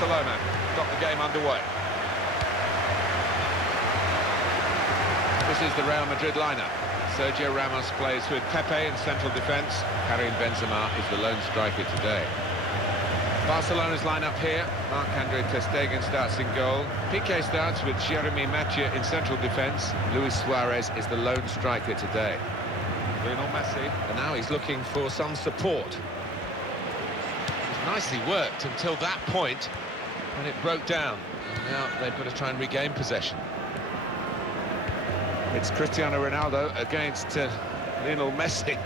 Barcelona got the game underway. This is the Real Madrid lineup. Sergio Ramos plays with Pepe in central defence. Karim Benzema is the lone striker today. Barcelona's lineup here. Marc-Andre ter Stegen starts in goal. Piqué starts with Jeremy Mathieu in central defence. Luis Suarez is the lone striker today. Lionel Messi, and now he's looking for some support. Nicely worked until that point when it broke down. Now they've got to try and regain possession. It's Cristiano Ronaldo against Lionel Messi.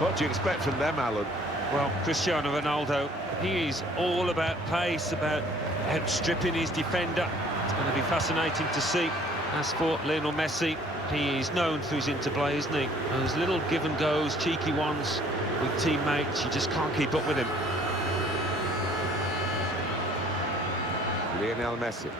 What do you expect from them, Alan? Well, Cristiano Ronaldo, he is all about pace, about outstripping his defender. It's going to be fascinating to see. As for Lionel Messi, he is known for his interplay, isn't he? Those little give-and-goes, cheeky ones with teammates, you just can't keep up with him. Lionel Messi.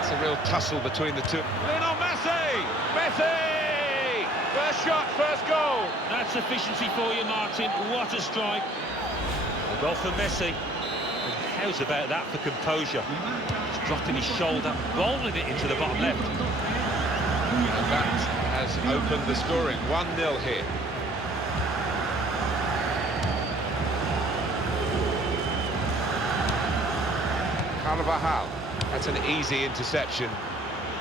It's a real tussle between the two. Lionel Messi! Messi! First shot, first goal. That's efficiency for you, Martin. What a strike. A goal for Messi. And how's about that for composure? Just dropping his shoulder, rolling it into the bottom left. And that has opened the scoring. 1-0 here. Carvajal. That's an easy interception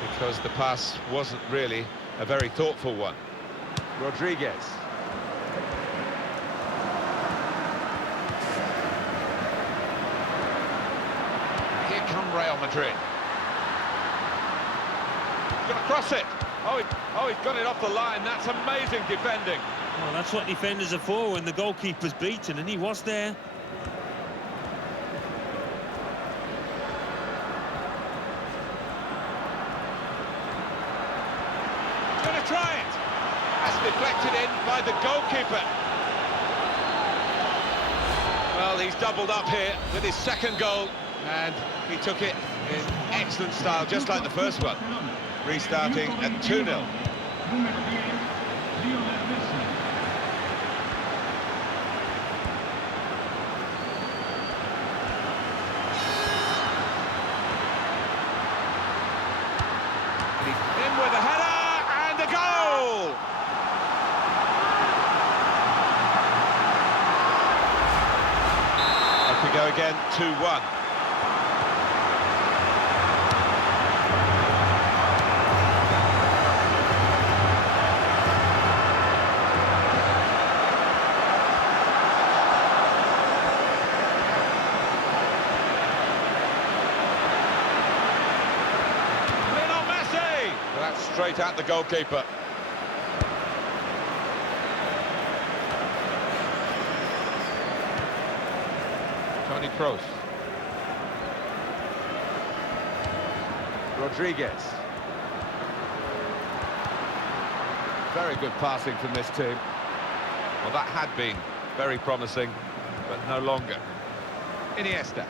because the pass wasn't really a very thoughtful one. Rodriguez. Here come Real Madrid. He's going to cross it. Oh, he's got it off the line. That's amazing defending. Well, that's what defenders are for when the goalkeeper's beaten, and he was there. Going to try it. That's deflected in by the goalkeeper. Well, he's doubled up here with his second goal, and he took it in excellent style, just like the first one. Restarting at 2-0. In with a header, and a goal! Up we go again, 2-1. That's straight at the goalkeeper. Toni Kroos. Rodriguez. Very good passing from this team. Well, that had been very promising, but no longer. Iniesta.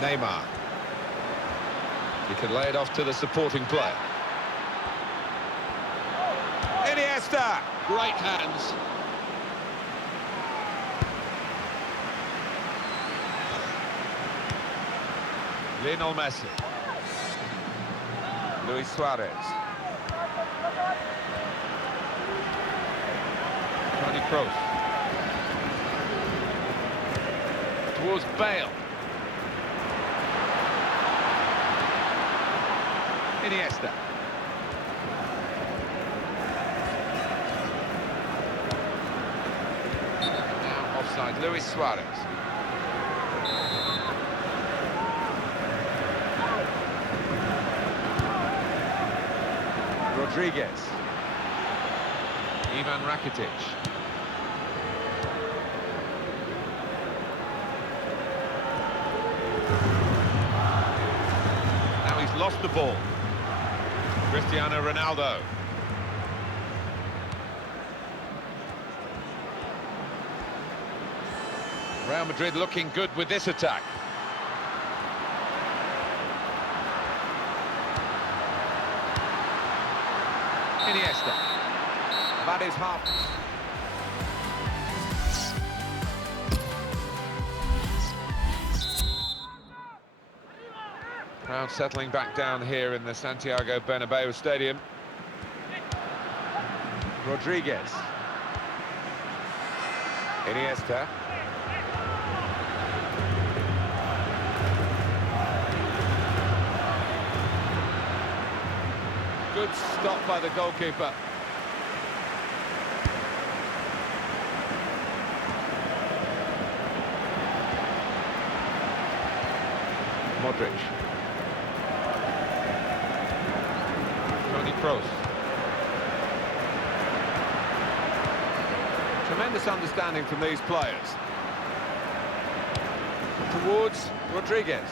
Neymar. He can lay it off to the supporting player. Iniesta! Great hands. Lionel Messi. Luis Suarez. Toni Kroos. Towards Bale. Iniesta. Now offside, Luis Suarez. Rodriguez. Ivan Rakitic. Now he's lost the ball. Cristiano Ronaldo. Real Madrid looking good with this attack. Iniesta. That is half. Crowd settling back down here in the Santiago Bernabeu Stadium. Rodriguez. Iniesta. Good stop by the goalkeeper. Modric. Toni Kroos. Tremendous understanding from these players. Towards Rodriguez.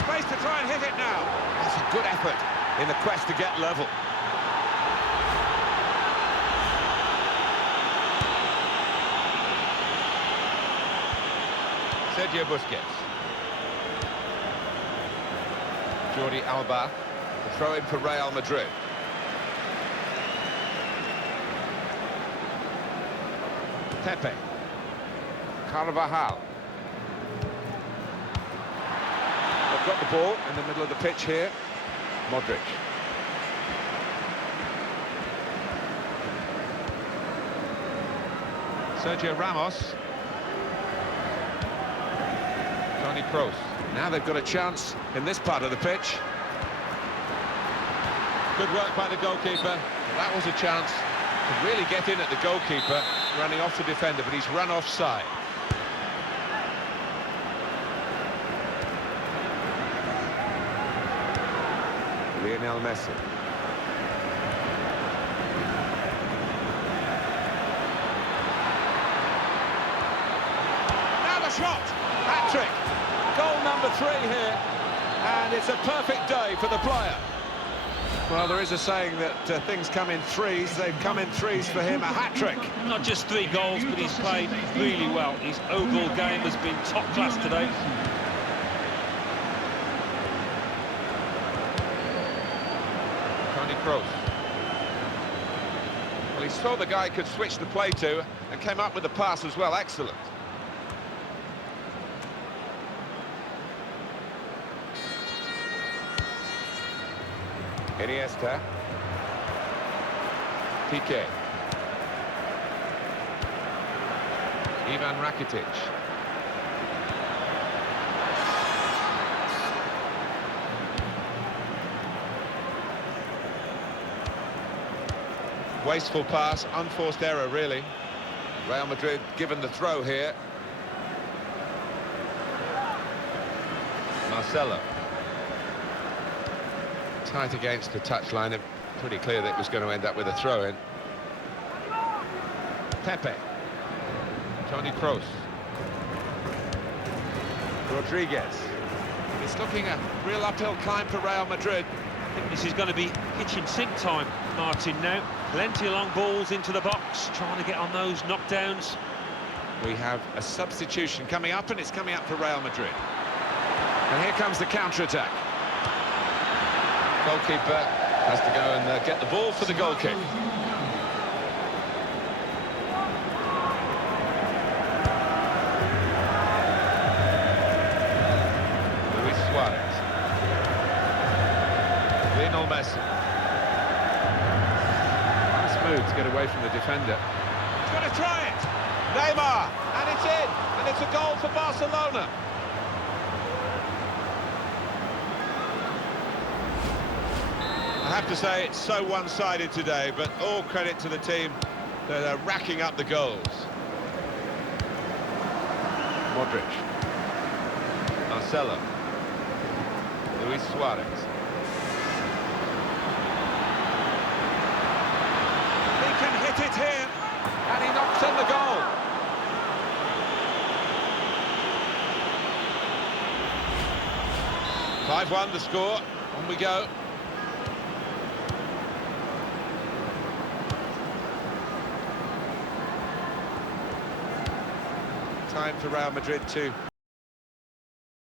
Space to try and hit it now. That's a good effort in the quest to get level. Sergio Busquets. Jordi Alba. The throw in for Real Madrid. Pepe. Carvajal. They've got the ball in the middle of the pitch here. Modric. Sergio Ramos. Toni Kroos. Now they've got a chance in this part of the pitch. Good work by the goalkeeper. That was a chance to really get in at the goalkeeper, running off the defender, but he's run offside. Lionel Messi. Now the shot! Hat-trick! Goal number 3 here, and it's a perfect day for the player. Well, there is a saying that things come in threes. They've come in threes for him, a hat-trick. Not just 3 goals, but he's played really well. His overall game has been top class today. Toni Kroos. Well, he saw the guy could switch the play to and came up with the pass as well. Excellent. Iniesta. Piqué. Ivan Rakitic. Wasteful pass, unforced error really. Real Madrid given the throw here. Marcelo. Tight against the touchline, and pretty clear that it was going to end up with a throw-in. Pepe. Toni Kroos. Rodriguez. It's looking a real uphill climb for Real Madrid. I think this is going to be kitchen sink time, Martin, now. Plenty of long balls into the box, trying to get on those knockdowns. We have a substitution coming up, and it's coming up for Real Madrid. And here comes the counter-attack. Goalkeeper has to go and get the ball for the goal kick. Luis Suarez. Lionel Messi. Nice move to get away from the defender. He's going to try it. Neymar, and it's in, and it's a goal for Barcelona. I have to say it's so one-sided today, but all credit to the team that are racking up the goals. Modric. Marcelo. Luis Suarez. He can hit it here, and he knocks in the goal. "5-1 the score. On we go. Time for Real Madrid to